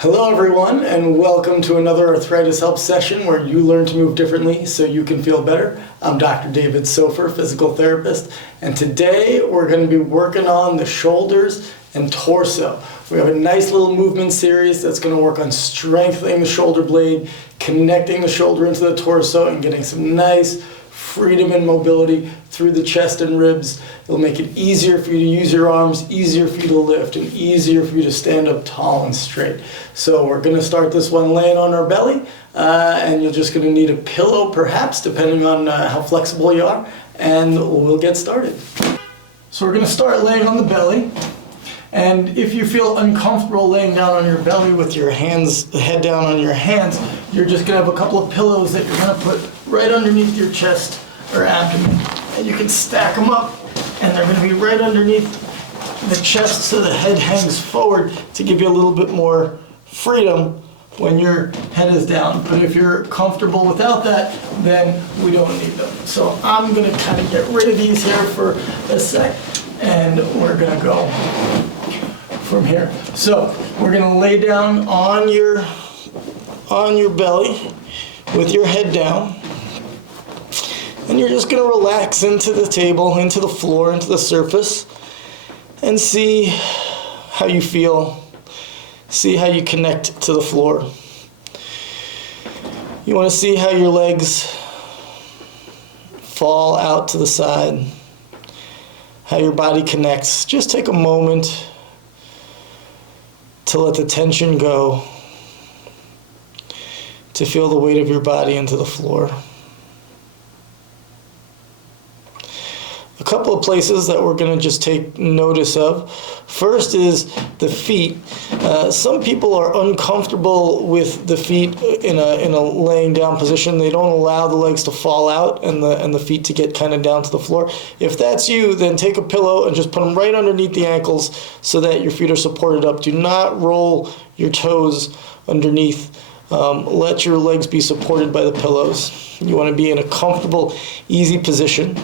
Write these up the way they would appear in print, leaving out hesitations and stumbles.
Hello everyone, and welcome to another Arthritis Help session where you learn to move differently so you can feel better. I'm Dr. David Sofer, physical therapist, and today we're going to be working on the shoulders and torso. We have a nice little movement series that's going to work on strengthening the shoulder blade, connecting the shoulder into the torso, and getting some nice freedom and mobility through the chest and ribs. It'll make it easier for you to use your arms, easier for you to lift, and easier for you to stand up tall and straight. So we're going to start this one laying on our belly, and you're just going to need a pillow perhaps, depending on how flexible you are, and we'll get started. So we're going to start laying on the belly. And if you feel uncomfortable laying down on your belly with your hands, head down on your hands, you're just going to have a couple of pillows that you're going to put right underneath your chest or abdomen. And you can stack them up, and they're going to be right underneath the chest so the head hangs forward to give you a little bit more freedom when your head is down. But if you're comfortable without that, then we don't need them. So I'm going to kind of get rid of these here for a sec, and we're going to go from here. So we're going to lay down on your belly with your head down, and you're just going to relax into the table, into the floor, into the surface, and see how you feel, see how you connect to the floor. You want to see how your legs fall out to the side, how your body connects. Just take a moment to let the tension go, to feel the weight of your body into the floor. A couple of places that we're going to just take notice of. First is the feet. Some people are uncomfortable with the feet in a laying down position. They don't allow the legs to fall out and the feet to get kind of down to the floor. If that's you, then take a pillow and just put them right underneath the ankles so that your feet are supported up. Do not roll your toes underneath. Let your legs be supported by the pillows. You want to be in a comfortable, easy position.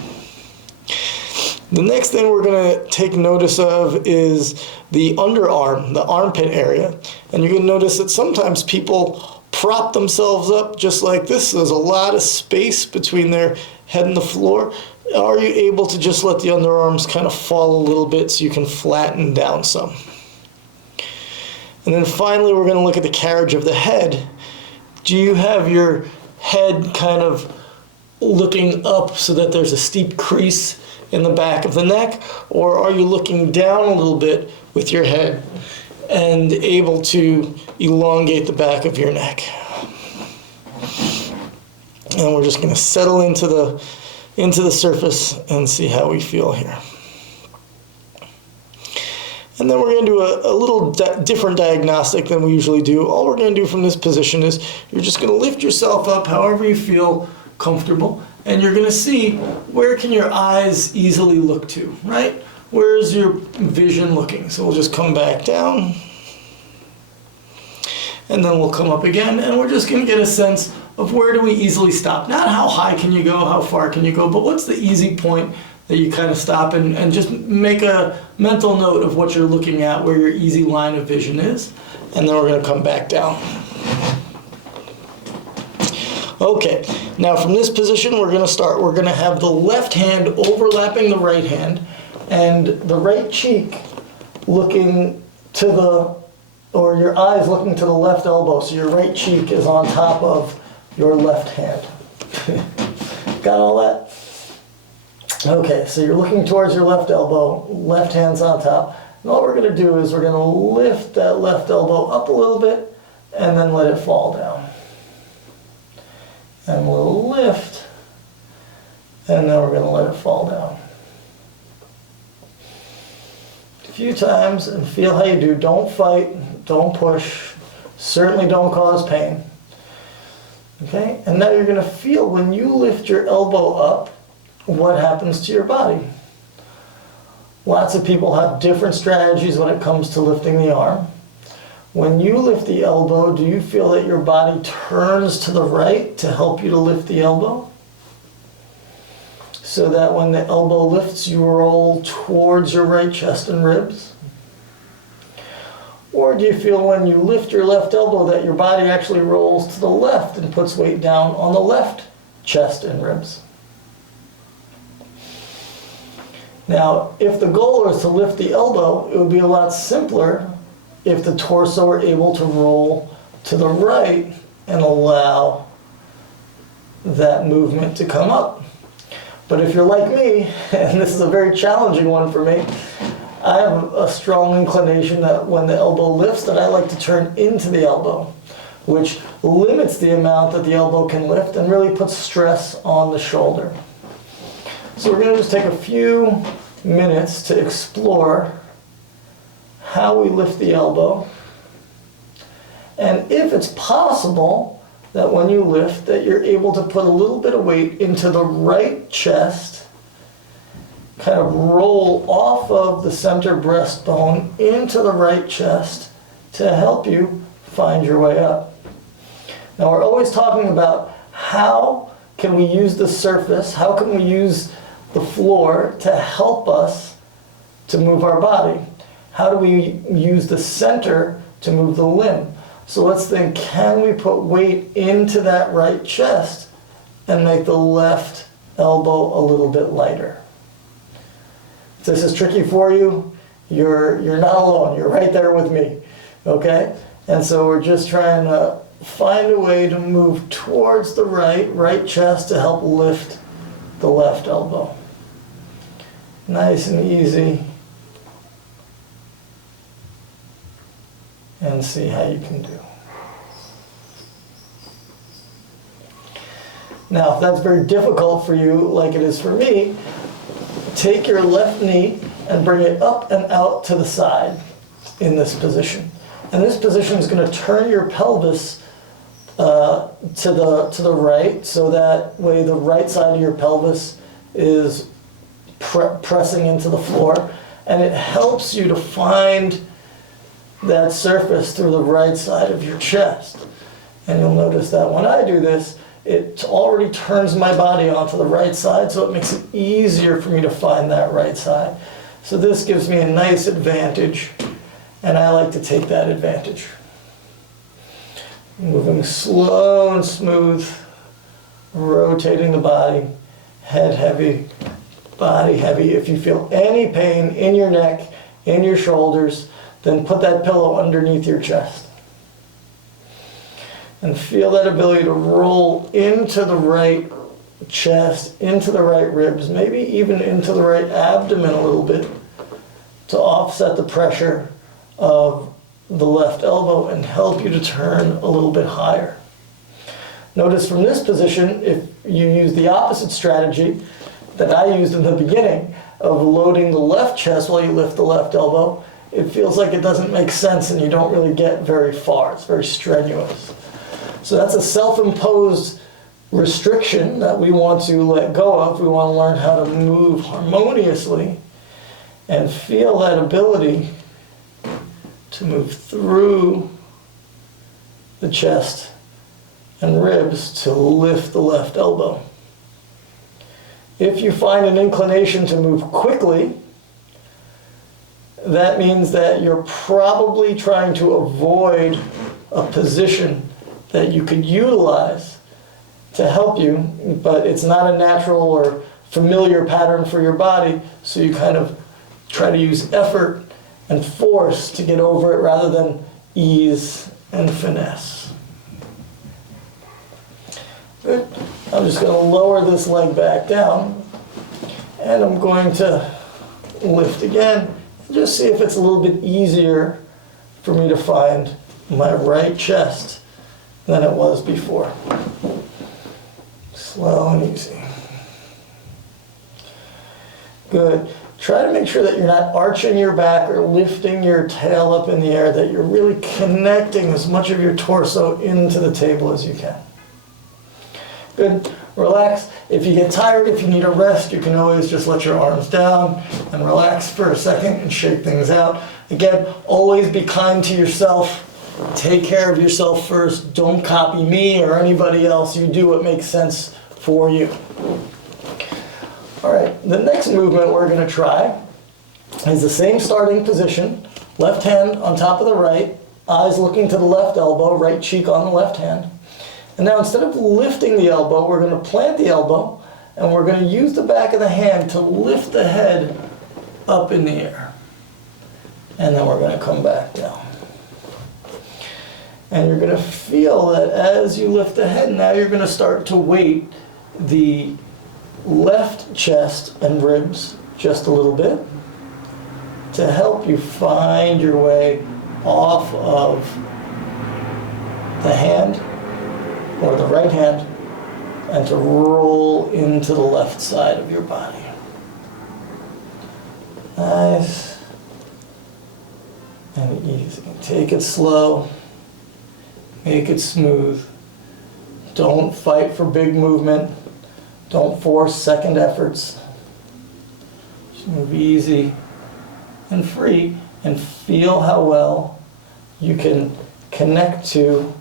The next thing we're going to take notice of is the underarm, the armpit area. And you're going to notice that sometimes people prop themselves up just like this. There's a lot of space between their head and the floor. Are you able to just let the underarms kind of fall a little bit so you can flatten down some? And then finally, we're going to look at the carriage of the head. Do you have your head kind of looking up so that there's a steep crease in the back of the neck, or are you looking down a little bit with your head and able to elongate the back of your neck? And we're just going to settle into the surface and see how we feel here. And then we're going to do a little different diagnostic than we usually do. All we're going to do from this position is you're just going to lift yourself up however you feel comfortable, and you're going to see where can your eyes easily look to, right? Where's your vision looking? So we'll just come back down, and then we'll come up again, and we're just going to get a sense of where do we easily stop. Not how high can you go, how far can you go, but what's the easy point that you kind of stop and just make a mental note of what you're looking at, where your easy line of vision is, and then we're going to come back down. Okay, now from this position we're going to start. We're going to have the left hand overlapping the right hand and the right cheek looking to or your eyes looking to the left elbow, so your right cheek is on top of your left hand. Got all that? Okay, so you're looking towards your left elbow, left hand's on top. And all we're going to do is we're going to lift that left elbow up a little bit and then let it fall down. And we'll lift, and then we're going to let it fall down. A few times and feel how you do. Don't fight, don't push, certainly don't cause pain. Okay, and now you're going to feel when you lift your elbow up, what happens to your body. Lots of people have different strategies when it comes to lifting the arm. When you lift the elbow, do you feel that your body turns to the right to help you to lift the elbow? So that when the elbow lifts, you roll towards your right chest and ribs? Or do you feel when you lift your left elbow that your body actually rolls to the left and puts weight down on the left chest and ribs? Now, if the goal is to lift the elbow, it would be a lot simpler if the torso were able to roll to the right and allow that movement to come up. But if you're like me, and this is a very challenging one for me, I have a strong inclination that when the elbow lifts, that I like to turn into the elbow, which limits the amount that the elbow can lift and really puts stress on the shoulder. So we're going to just take a few minutes to explore how we lift the elbow, and if it's possible that when you lift that you're able to put a little bit of weight into the right chest, kind of roll off of the center breastbone into the right chest to help you find your way up. Now we're always talking about how can we use the surface, how can we use the floor to help us to move our body? How do we use the center to move the limb? So let's think, can we put weight into that right chest and make the left elbow a little bit lighter? If this is tricky for you, you're not alone. You're right there with me, okay? And so we're just trying to find a way to move towards the right chest to help lift the left elbow. Nice and easy. And see how you can do. Now, if that's very difficult for you, like it is for me, take your left knee and bring it up and out to the side in this position. And this position is going to turn your pelvis to the right, so that way the right side of your pelvis is pressing into the floor, and it helps you to find that surface through the right side of your chest. And you'll notice that when I do this, it already turns my body onto the right side, so it makes it easier for me to find that right side. So this gives me a nice advantage, and I like to take that advantage. Moving slow and smooth, rotating the body, head heavy, body heavy. If you feel any pain in your neck, in your shoulders, then put that pillow underneath your chest. And feel that ability to roll into the right chest, into the right ribs, maybe even into the right abdomen a little bit to offset the pressure of the left elbow and help you to turn a little bit higher. Notice from this position, if you use the opposite strategy that I used in the beginning of loading the left chest while you lift the left elbow, it feels like it doesn't make sense and you don't really get very far. It's very strenuous. So that's a self-imposed restriction that we want to let go of. We want to learn how to move harmoniously and feel that ability to move through the chest and ribs to lift the left elbow. If you find an inclination to move quickly, that means that you're probably trying to avoid a position that you could utilize to help you, but it's not a natural or familiar pattern for your body, so you kind of try to use effort and force to get over it rather than ease and finesse. Good. I'm just going to lower this leg back down, and I'm going to lift again. Just see if it's a little bit easier for me to find my right chest than it was before. Slow and easy. Good. Try to make sure that you're not arching your back or lifting your tail up in the air, that you're really connecting as much of your torso into the table as you can. Good. Relax. If you get tired, if you need a rest, you can always just let your arms down and relax for a second and shake things out. Again, always be kind to yourself. Take care of yourself first. Don't copy me or anybody else. You do what makes sense for you. All right, the next movement we're going to try is the same starting position, Left hand on top of the right, eyes looking to the left elbow, right cheek on the left hand. And now instead of lifting the elbow, we're going to plant the elbow, and we're going to use the back of the hand to lift the head up in the air. And then we're going to come back down. And you're going to feel that as you lift the head, now you're going to start to weight the left chest and ribs just a little bit to help you find your way off of the hand or the right hand and to roll into the left side of your body. Nice and easy. Take it slow. Make it smooth. Don't fight for big movement. Don't force second efforts. Just move easy and free and feel how well you can connect to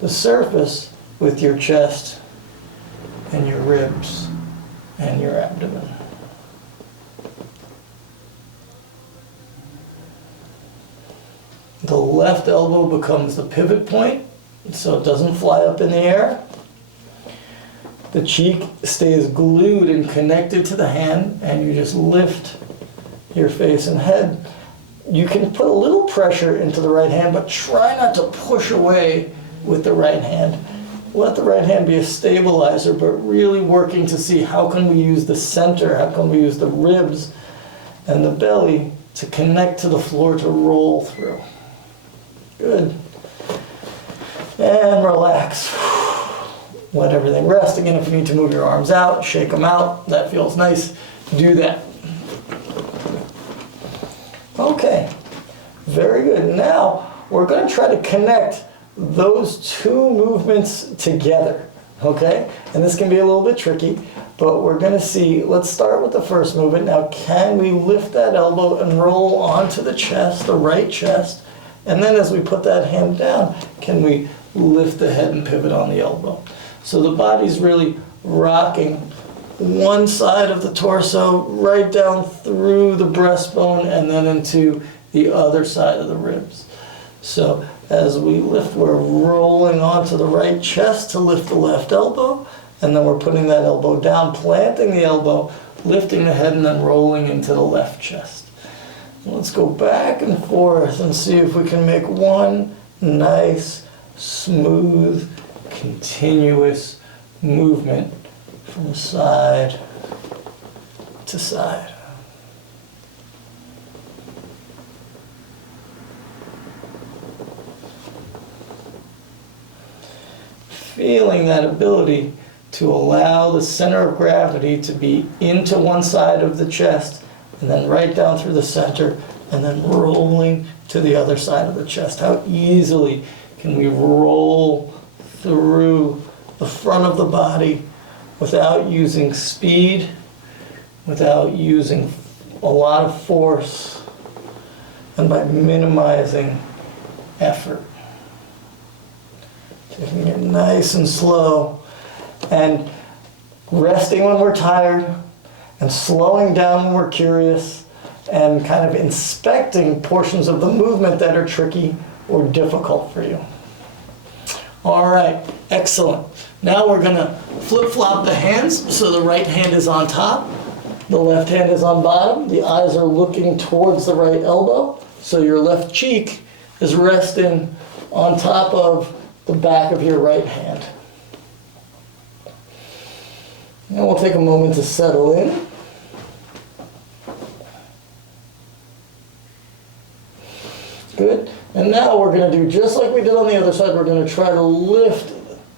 the surface with your chest and your ribs and your abdomen. The left elbow becomes the pivot point, so it doesn't fly up in the air. The cheek stays glued and connected to the hand, and you just lift your face and head. You can put a little pressure into the right hand, but try not to push away with the right hand. Let the right hand be a stabilizer, but really working to see how can we use the center, how can we use the ribs and the belly to connect to the floor to roll through. Good. And relax. Let everything rest. Again, if you need to move your arms out, shake them out. That feels nice. Do that. Okay. Very good. Now, we're going to try to connect those two movements together. Okay? And this can be a little bit tricky, but we're going to see. Let's start with the first movement. Now, can we lift that elbow and roll onto the chest, the right chest? And then as we put that hand down, can we lift the head and pivot on the elbow? So the body's really rocking one side of the torso right down through the breastbone and then into the other side of the ribs. So as we lift, we're rolling onto the right chest to lift the left elbow, and then we're putting that elbow down, planting the elbow, lifting the head, and then rolling into the left chest. Let's go back and forth and see if we can make one nice, smooth, continuous movement from side to side. Feeling that ability to allow the center of gravity to be into one side of the chest and then right down through the center, and then rolling to the other side of the chest. How easily can we roll through the front of the body without using speed, without using a lot of force, and by minimizing effort. Taking it nice and slow, and resting when we're tired, and slowing down when we're curious, and kind of inspecting portions of the movement that are tricky or difficult for you. All right, excellent. Now we're going to flip-flop the hands, so the right hand is on top, the left hand is on bottom, the eyes are looking towards the right elbow, so your left cheek is resting on top of the back of your right hand. And we'll take a moment to settle in. Good. And now we're going to do just like we did on the other side. We're going to try to lift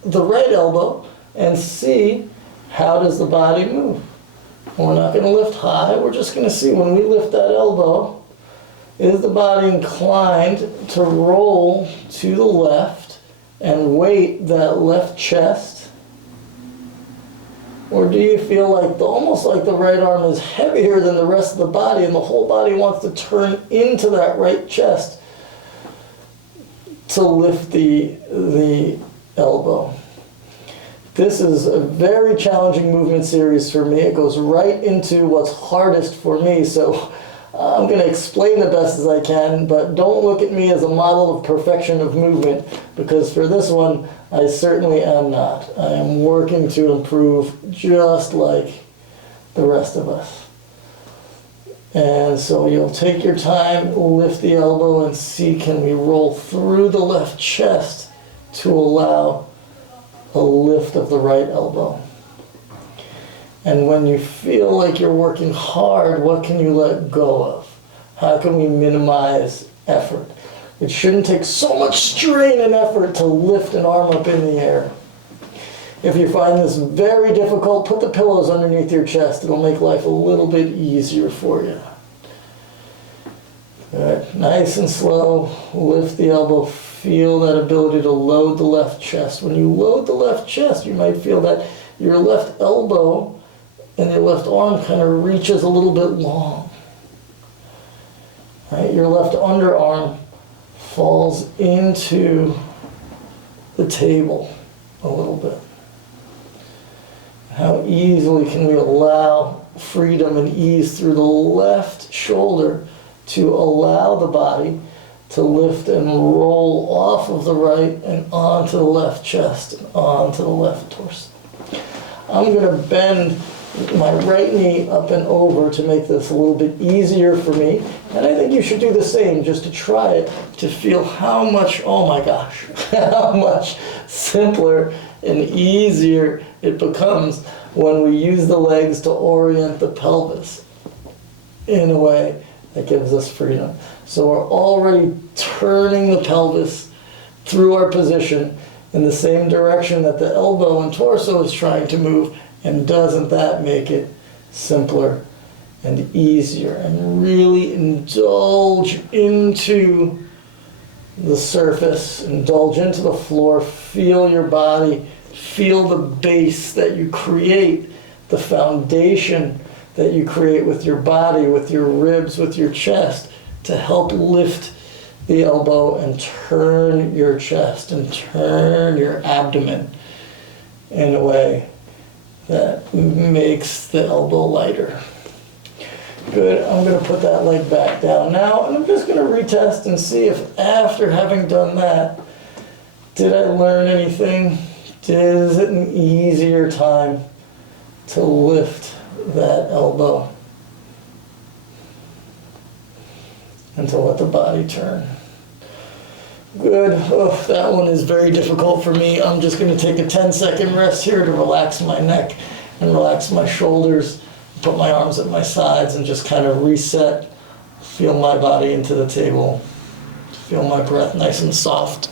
the right elbow and see how does the body move. We're not going to lift high. We're just going to see when we lift that elbow, is the body inclined to roll to the left and weight that left chest? Or do you feel like almost like the right arm is heavier than the rest of the body and the whole body wants to turn into that right chest to lift the elbow? This is a very challenging movement series for me. It goes right into what's hardest for me, so I'm going to explain the best as I can, but don't look at me as a model of perfection of movement, because for this one, I certainly am not. I am working to improve just like the rest of us. And so you'll take your time, lift the elbow, and see, can we roll through the left chest to allow a lift of the right elbow. And when you feel like you're working hard, what can you let go of? How can we minimize effort? It shouldn't take so much strain and effort to lift an arm up in the air. If you find this very difficult, put the pillows underneath your chest. It'll make life a little bit easier for you. Good. Nice and slow. Lift the elbow. Feel that ability to load the left chest. When you load the left chest, you might feel that your left elbow and your left arm kind of reaches a little bit long. Right? Your left underarm falls into the table a little bit. How easily can we allow freedom and ease through the left shoulder to allow the body to lift and roll off of the right and onto the left chest and onto the left torso. I'm going to bend my right knee up and over to make this a little bit easier for me. And I think you should do the same just to try it, to feel how much, oh my gosh, how much simpler and easier it becomes when we use the legs to orient the pelvis in a way that gives us freedom. So we're already turning the pelvis through our position in the same direction that the elbow and torso is trying to move, and doesn't that make it simpler and easier? And really indulge into the surface, indulge into the floor, feel your body, feel the base that you create, the foundation that you create with your body, with your ribs, with your chest, to help lift the elbow and turn your chest and turn your abdomen in a way that makes the elbow lighter. Good, I'm going to put that leg back down now, and I'm just going to retest and see if after having done that, did I learn anything? Is it an easier time to lift that elbow and to let the body turn? Good. Oh, that one is very difficult for me. I'm just going to take a 10-second rest here to relax my neck and relax my shoulders, put my arms at my sides and just kind of reset, feel my body into the table, feel my breath nice and soft.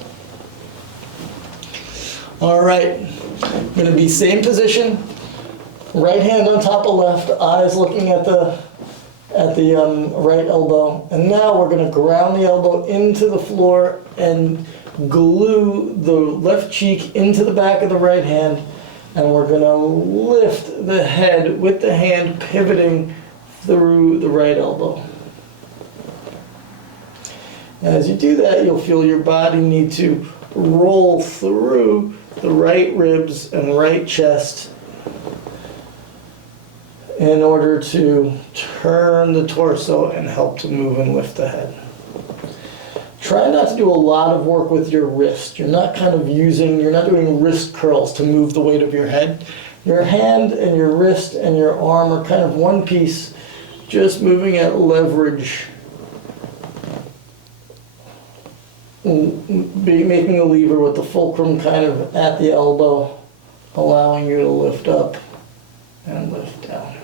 All right, I'm going to be same position, right hand on top of left, eyes looking at the right elbow. And now we're going to ground the elbow into the floor and glue the left cheek into the back of the right hand. And we're going to lift the head with the hand pivoting through the right elbow. As you do that, you'll feel your body need to roll through the right ribs and right chest in order to turn the torso and help to move and lift the head. Try not to do a lot of work with your wrist. You're not doing wrist curls to move the weight of your head. Your hand and your wrist and your arm are kind of one piece, just moving at leverage, making a lever with the fulcrum kind of at the elbow, allowing you to lift up and lift down.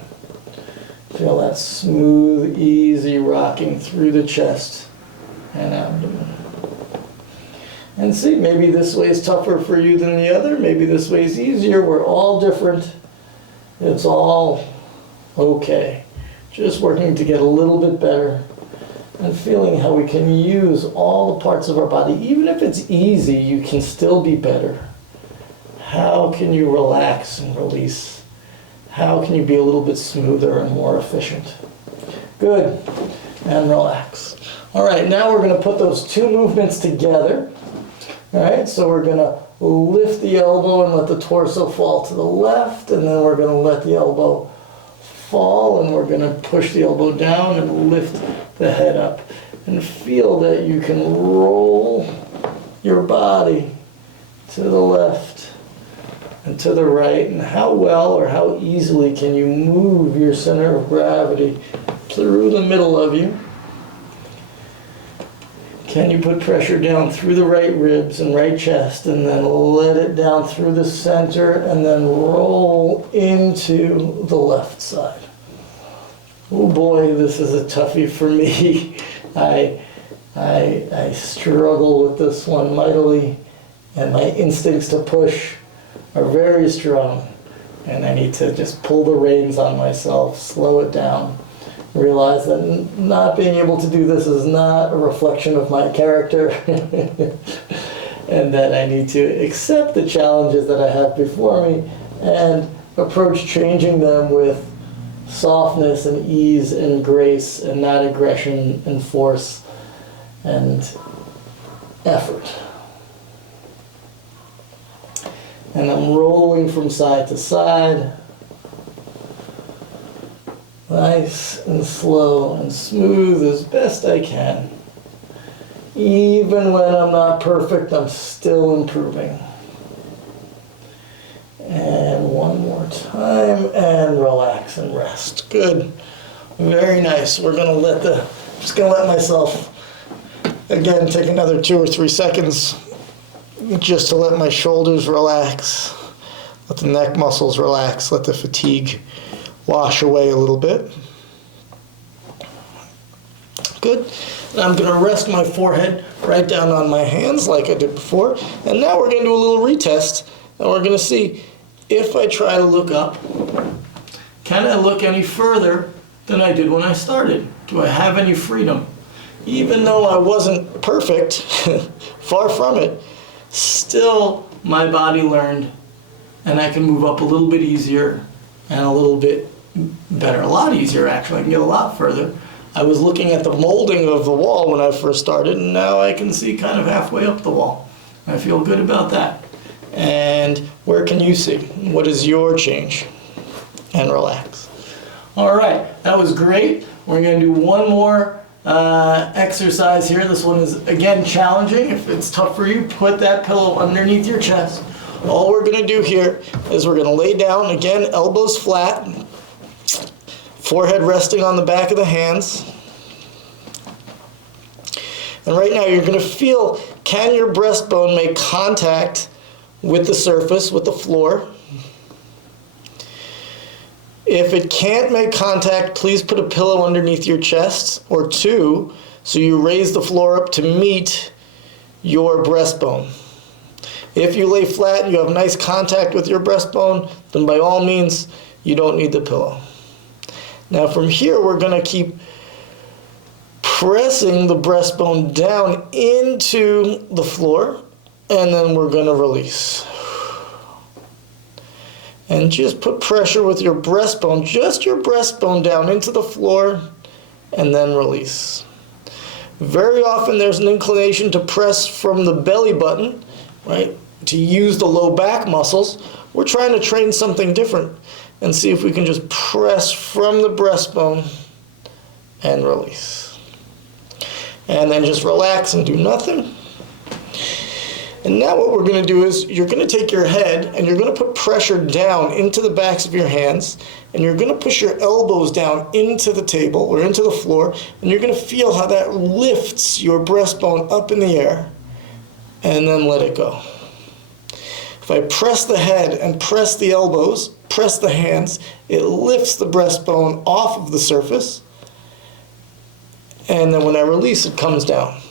Feel that smooth, easy rocking through the chest and abdomen. And see, maybe this way is tougher for you than the other. Maybe this way is easier. We're all different. It's all okay. Just working to get a little bit better and feeling how we can use all the parts of our body. Even if it's easy, you can still be better. How can you relax and release? How can you be a little bit smoother and more efficient? Good. And relax. All right, now we're going to put those two movements together. All right, so we're going to lift the elbow and let the torso fall to the left, and then we're going to let the elbow fall, and we're going to push the elbow down and lift the head up. And feel that you can roll your body to the left and to the right, and how well or how easily can you move your center of gravity through the middle of you. Can you put pressure down through the right ribs and right chest, and then let it down through the center, and then roll into the left side? Oh boy, this is a toughie for me. I struggle with this one mightily, and my instincts to push are very strong, and I need to just pull the reins on myself, slow it down, realize that not being able to do this is not a reflection of my character, and that I need to accept the challenges that I have before me and approach changing them with softness and ease and grace, and not aggression and force and effort. And I'm rolling from side to side, nice and slow and smooth as best I can. Even when I'm not perfect, I'm still improving. And one more time, and relax and rest. Good. Very nice. We're gonna just gonna let myself, again, take another 2 or 3 seconds just to let my shoulders relax, let the neck muscles relax, let the fatigue wash away a little bit. Good. And I'm gonna rest my forehead right down on my hands like I did before. And now we're gonna do a little retest, and we're gonna see if I try to look up, can I look any further than I did when I started? Do I have any freedom? Even though I wasn't perfect, far from it, still my body learned, and I can move up a little bit easier and a little bit better, a lot easier actually. I can get a lot further. I was looking at the molding of the wall when I first started, and now I can see kind of halfway up the wall. I feel good about that. And where can you see? What is your change? And relax. All right, that was great. We're going to do one more exercise here. This one is, again, challenging. If it's tough for you, put that pillow underneath your chest. All we're going to do here is we're going to lay down, again, elbows flat, forehead resting on the back of the hands. And right now you're going to feel, can your breastbone make contact with the surface, with the floor? If it can't make contact, please put a pillow underneath your chest, or 2, so you raise the floor up to meet your breastbone. If you lay flat and you have nice contact with your breastbone, then by all means, you don't need the pillow. Now from here, we're going to keep pressing the breastbone down into the floor, and then we're going to release. And just put pressure with your breastbone, just your breastbone, down into the floor, and then release. Very often there's an inclination to press from the belly button, right? To use the low back muscles. We're trying to train something different and see if we can just press from the breastbone and release. And then just relax and do nothing. And now what we're going to do is you're going to take your head and you're going to put pressure down into the backs of your hands, and you're going to push your elbows down into the table or into the floor, and you're going to feel how that lifts your breastbone up in the air, and then let it go. If I press the head and press the elbows, press the hands, it lifts the breastbone off of the surface, and then when I release, it comes down.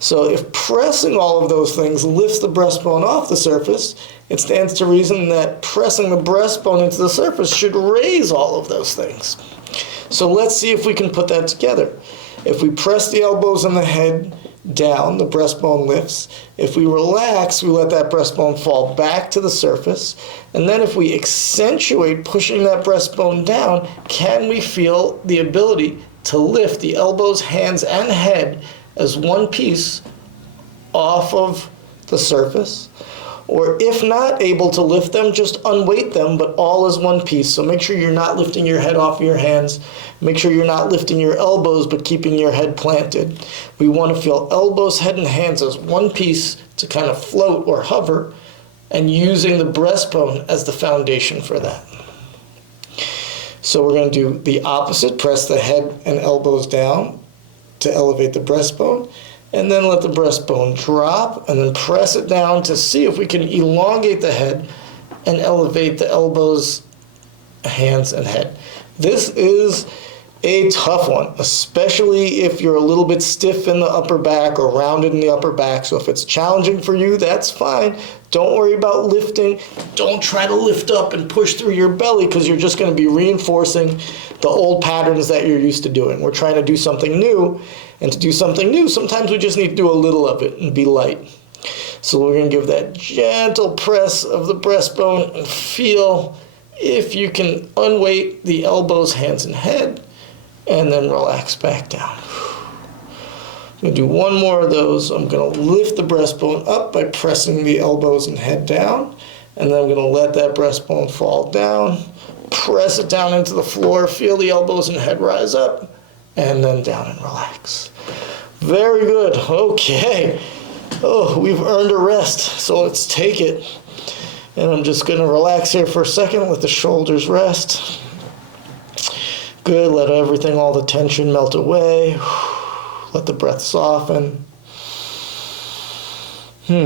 So if pressing all of those things lifts the breastbone off the surface, it stands to reason that pressing the breastbone into the surface should raise all of those things. So let's see if we can put that together. If we press the elbows and the head down, the breastbone lifts. If we relax, we let that breastbone fall back to the surface. And then if we accentuate pushing that breastbone down, can we feel the ability to lift the elbows, hands, and head as one piece off of the surface? or if not able to lift them, just unweight them, but all as one piece. So make sure you're not lifting your head off your hands. Make sure you're not lifting your elbows, but keeping your head planted. We want to feel elbows, head, and hands as one piece to kind of float or hover, and using the breastbone as the foundation for that. So we're going to do the opposite. Press the head and elbows down to elevate the breastbone, and then let the breastbone drop, and then press it down to see if we can elongate the head and elevate the elbows, hands, and head. This is a tough one, especially if you're a little bit stiff in the upper back or rounded in the upper back. So if it's challenging for you, that's fine. Don't worry about lifting. Don't try to lift up and push through your belly, because you're just going to be reinforcing the old patterns that you're used to doing. We're trying to do something new, and to do something new, sometimes we just need to do a little of it and be light. So we're going to give that gentle press of the breastbone and feel if you can unweight the elbows, hands, and head, and then relax back down. I'm going to do one more of those. I'm going to lift the breastbone up by pressing the elbows and head down, and then I'm going to let that breastbone fall down, press it down into the floor, feel the elbows and head rise up, and then down and relax. Very good. Okay. Oh, we've earned a rest, so let's take it. And I'm just going to relax here for a second, let the shoulders rest. Good, let everything, all the tension melt away. Let the breath soften. All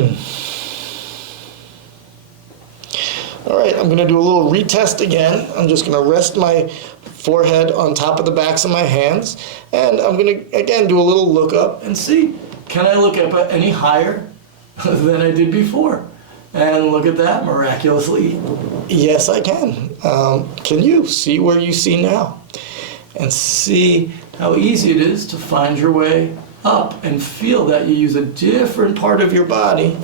right, I'm going to do a little retest again. I'm just going to rest my forehead on top of the backs of my hands. And I'm going to, again, do a little look up and see, can I look up any higher than I did before? And look at that, miraculously, yes, I can. Can you see where you see now? And see how easy it is to find your way up, and feel that you use a different part of your body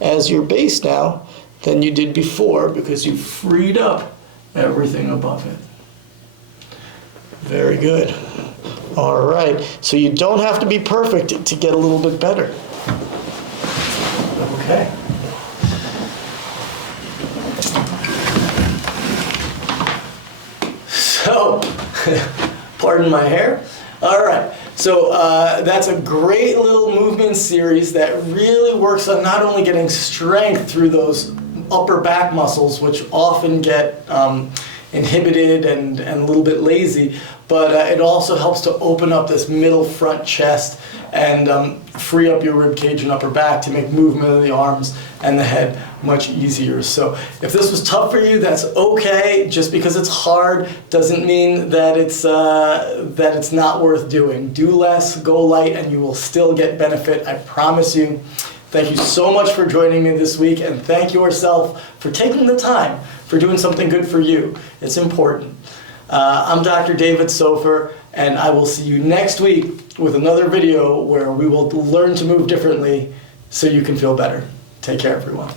as your base now than you did before, because you freed up everything above it. Very good. All right, so you don't have to be perfect to get a little bit better. Okay. So, pardon my hair. All right, so that's a great little movement series that really works on not only getting strength through those upper back muscles, which often get inhibited and a little bit lazy, but it also helps to open up this middle front chest and free up your rib cage and upper back to make movement of the arms and the head much easier. So if this was tough for you, that's okay. Just because it's hard doesn't mean that it's not worth doing. Do less, go light, and you will still get benefit, I promise you. Thank you so much for joining me this week, and thank yourself for taking the time for doing something good for you. It's important. I'm Dr. David Sofer, and I will see you next week with another video where we will learn to move differently so you can feel better. Take care, everyone.